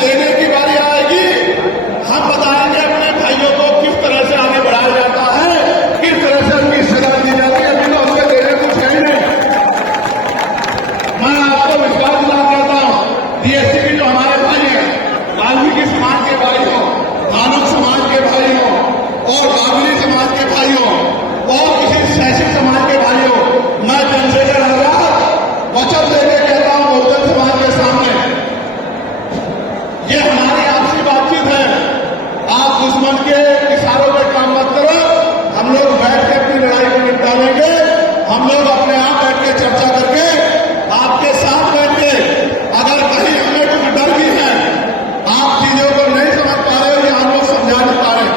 देने की बारी आएगी, हम बताएंगे अपने भाइयों को किस तरह से आगे बढ़ाया जाता है, किस तरह से उनकी हिस्सेदारी दी जाती है। अभी तो हमसे देने कुछ है ही नहीं। मैं आपको विश्वास दिला देता हूं, डीएससी की जो हमारे भाई हैं, वाल्मीकि समाज के भाई हो, धानुक समाज के भाई हो और बागली समाज के भाई हो और किसी शैक्षिक समाज के भाई हो, मैं चंद्रशेखर आजाद वचन देके कहता हूं बहुजन समाज के सामने, ये हमारी आपसी बातचीत है। आप दुश्मन के इशारों पर काम मत करो। हम लोग बैठ के अपनी लड़ाई को निपटा लेंगे। हम लोग अपने आप बैठ के चर्चा करके आपके साथ बैठ के, अगर कहीं हमें कुछ डर भी है, आप चीजों को नहीं समझ पा रहे हो या हम लोग समझा नहीं पा रहे,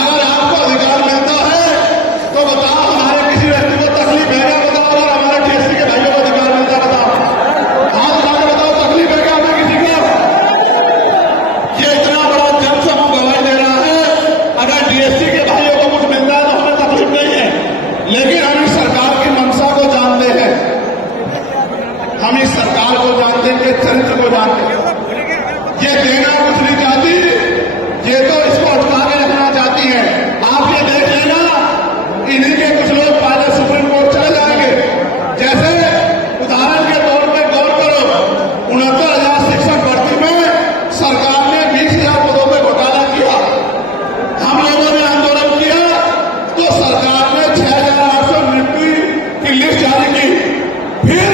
अगर आपको अधिकार मिलता है तो बताओ, हमारे किसी व्यक्ति को तकलीफ है क्या? बताओ। अगर हमारे डीएससी के भाइयों को अधिकार मिलता है, बताओ, हाथ उठा के बताओ, तकलीफ है क्या हमें किसी को? ये इतना बड़ा जनसमूह गवाही दे रहा है, अगर डीएससी के भाइयों को कुछ मिलता है तो हमें तकलीफ नहीं है। लेकिन हम इस सरकार की मंशा को जानते हैं, हम इस सरकार को जानते हैं, इनके चरित्र को जानते हैं। ये देना कुछ नहीं चाहती, ये तो इसको अटका के रखना चाहती है। आप ये देख लेना, इन्हीं के कुछ लोग पहले सुप्रीम कोर्ट चले जाएंगे। जैसे उदाहरण के तौर पर गौर करो, 69,000 शिक्षक भर्ती में सरकार ने 20,000 पदों पर घोटाला किया। हम लोगों ने आंदोलन किया तो सरकार ने 6,800 नियुक्ति की लिस्ट जारी की। फिर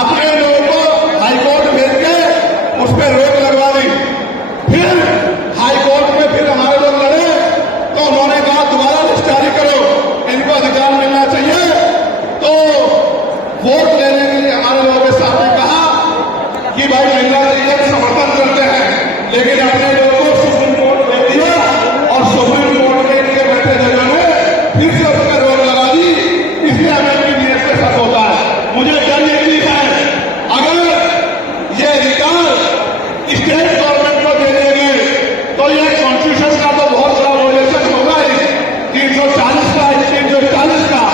अपने लोगों को हाईकोर्ट भेज के उस पर रोक लगवा दी। फिर हाईकोर्ट में फिर हमारे लोग लड़े तो उन्होंने कहा दोबारा लिस्ट जारी करो, इनको अधिकार मिलना चाहिए। तो वोट लेने के लिए हमारे लोगों के सामने कहा कि भाई महिला लीग समर्थन करते हैं, लेकिन अपने लोगों को सुप्रीम कोर्ट दे दिया और सुप्रीम कोर्ट के इनके बैठे जजों ने फिर से उस पर रोक लगा दी। इसलिए हमें इनकी नीयत पे शक होता है। मुझे डर ये भी है, अगर ये अधिकार स्टेट गवर्नमेंट को दे देंगे तो ये कॉन्स्टिट्यूशन का तो बहुत बड़ा वोलेशन होगा ही, 340 का, 340 का,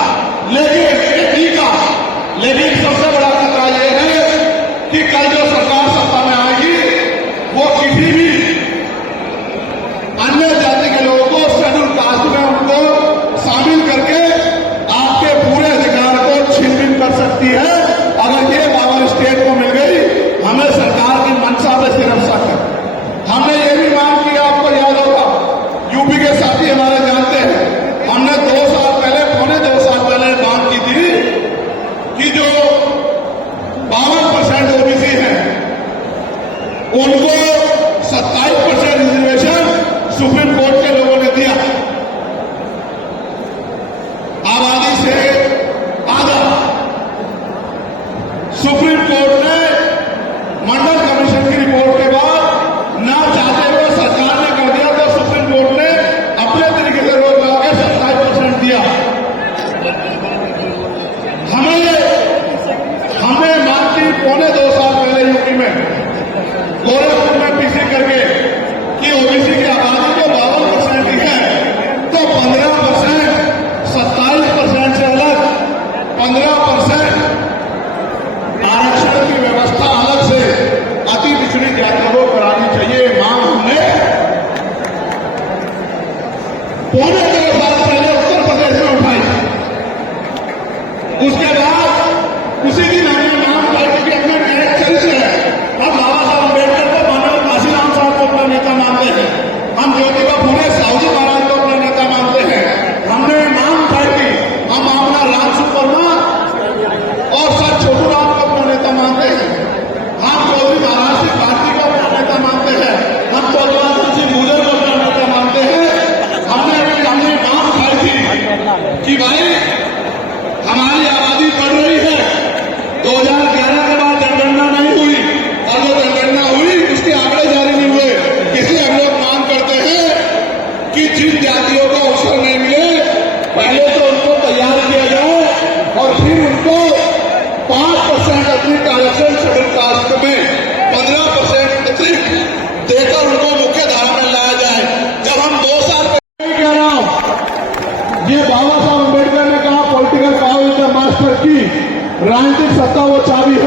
लेकिन सबसे बड़ा खतरा ये है कि कल जो सरकार सत्ता में आएगी वो किसी भी अन्य जाति के लोगों को शेड्यूल कास्ट में उनको शामिल करके आपके पूरे अधिकार को छीन-बीन कर सकती है। अगर ये पावर स्टेट को मिल गई, हमें सरकार की मंशा पे सिर्फ शक है। हमने ये भी मांग किया, आपको याद होगा, यूपी के साथी हमारे जानते हैं, हमने 2 साल पहले, पौने 2 साल पहले मांग की थी कि जो 52% ओबीसी हैं उनको 27% रिजर्वेशन सुप्रीम कोर्ट के लोगों ने दिया। आबादी से आधा सुप्रीम कोर्ट ने मंडल कमीशन की रिपोर्ट के बाद ना चाहते हुए सरकार ने कर दिया, तो सुप्रीम कोर्ट ने अपने तरीके से रोक लगा के 27% दिया। हमने मांग की पौने 2 साल पहले यूपी में, गोरखपुर में पीसी करके कि ओबीसी की आबादी जो 52% की है तो 15%, 27% से अलग 15% आरक्षण की व्यवस्था अलग से अति पिछड़ी जातियों को करानी चाहिए। मांग हमने पौने 2 साल पहले उत्तर प्रदेश में उठाई। उसके बाद उसी दिन हमने मांग पार्टी के अपने एक चरित्र है, हम बाबा साहब अम्बेडकर को, मानव काशीराम साहब को अपना नेता मानते हैं, हम ज्योतिबा फुले साहूजी महाराज को अपना नेता मानते हैं। हमने मांग पार्टी, हम मामला रामसु वर्मा और सर छोटू राम को अपना नेता मानते हैं। हम चौधरी महाराज सिंह भारती को अपना नेता मानते हैं। हम चौधरी सिंह गुजर को अपना नेता मानते हैं। हमने मांग पार्टी कि भाई हमारी आबादी बढ़ रही है। 2011 के बाद जनगणना नहीं हुई और जो जनगणना हुई उसके आंकड़े जारी नहीं हुए। इसलिए हम लोग मांग करते हैं कि जिन जातियों को अवसर नहीं मिले, पहले तो उनको तैयार किया जाए और फिर उनको 5% अतिरिक्त आरक्षण शेड्यूल कास्ट में 15% अतिरिक्त देकर उनको मुख्य धारा में लाया जाए। जब हम 2 साल पहले कह रहा हूं, ये बाबा साहब अम्बेडकर ने कहा political power is the master की, राजनीतिक सत्ता वो चाबी है।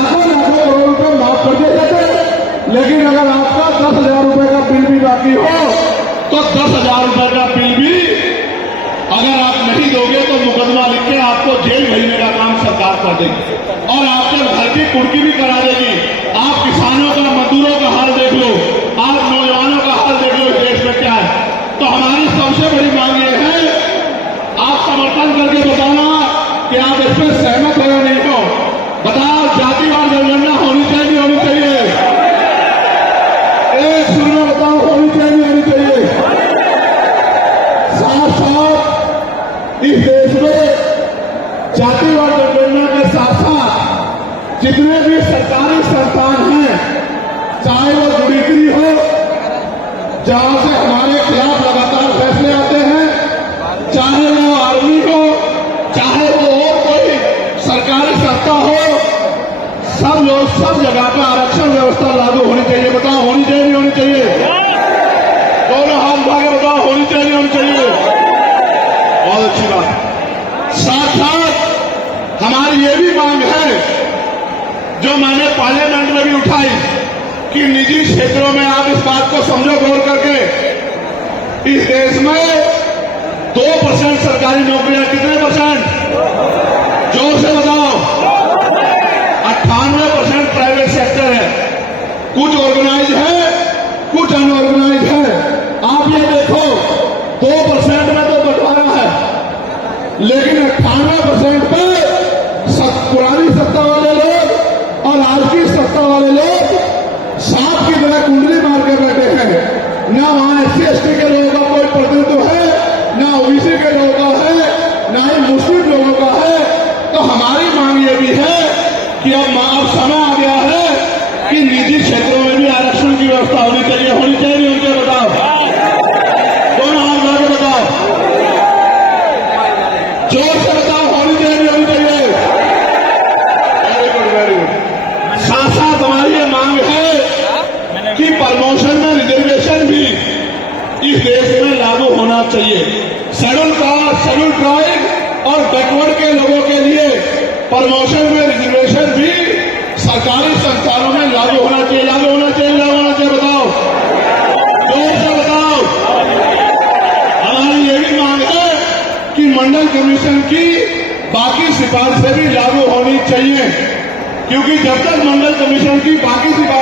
लाखों लाखों करोड़ रुपए माफ कर दिए जाते हैं। लेकिन अगर आपका 10,000 रुपए का बिल भी बाकी हो तो 10,000 रुपए का बिल भी अगर आप नहीं दोगे तो मुकदमा लिख के आपको जेल भेजने का काम सरकार कर देगी और आपके घर की कुर्की भी करा देगी। आप किसानों का, मजदूरों का हाल देख लो, आप नौजवानों का हाल देख लो इस देश में क्या है। तो हमारी सबसे बड़ी मांग ये है, आप समर्थन करके बताना कि आप इस पर सहमत हो या नहीं हो। बताओ, जातिवार जनगणना होनी चाहिए, होनी चाहिए? एक सुर में बताओ, होनी चाहिए, होनी चाहिए? साथ साथ इस देश में जातिवार जनगणना के साथ साथ जितने भी सरकारी संस्थान हैं, चाहे वो जुडिशरी हो, जहां से हमारे खिलाफ लगातार फैसले आते हैं, चाहे वो आर्मी हो, चाहे वो और कोई सरकारी संस्था हो, सब लोग सब जगह पर आरक्षण व्यवस्था लागू होनी चाहिए। बताओ, होनी चाहिए, नहीं होनी चाहिए? दोनों हाथ भागे बताओ, होनी चाहिए, होनी चाहिए? बहुत अच्छी बात। साथ साथ हमारी ये भी मांग है, जो मैंने पार्लियामेंट में भी उठाई, कि निजी क्षेत्रों में आप इस बात को समझो गौर करके, इस देश में 2% सरकारी नौकरियां, कितने परसेंट? जोर से बताओ। 98% प्राइवेट सेक्टर है। कुछ ऑर्गेनाइज है, कुछ अनऑर्गेनाइज है। आप ये देखो, 2% में तो बंटवारा है, लेकिन 98% पे पुरानी सत्ता वाले लोग और आज की सत्ता वाले लोग सांप की तरह कुंडली मार के बैठे हैं। ना वहां SC/ST के लोगों का कोई प्रतिनिधित्व है, ना OBC के लोगों का है, ना ही मुस्लिम लोगों का है। तो हमारी मांग ये भी है कि अब समय आ गया है कि निजी क्षेत्रों में भी आरक्षण की व्यवस्था होनी चाहिए, होनी चाहिए, नहीं होनी चाहिए? बताओ, दोनों हाथ लगा के बताओ, जोर से बताओ, होनी चाहिए, नहीं होनी चाहिए? Very good, very good. साथ साथ हमारी ये मांग है कि प्रमोशन में रिजर्वेशन भी इस देश में लागू होना चाहिए। शेड्यूल कास्ट, शेड्यूल ट्राइब और बैकवर्ड के लोगों के लिए प्रमोशन में रिजर्वेशन भी सरकारी संस्थानों में लागू होना चाहिए, लागू होना चाहिए, लागू होना चाहिए? बताओ, जोर से बताओ। हमारी ये भी मांग है कि मंडल कमीशन की बाकी सिफारिशें भी लागू होनी चाहिए, क्योंकि जब तक मंडल कमीशन की बाकी सिफारिशें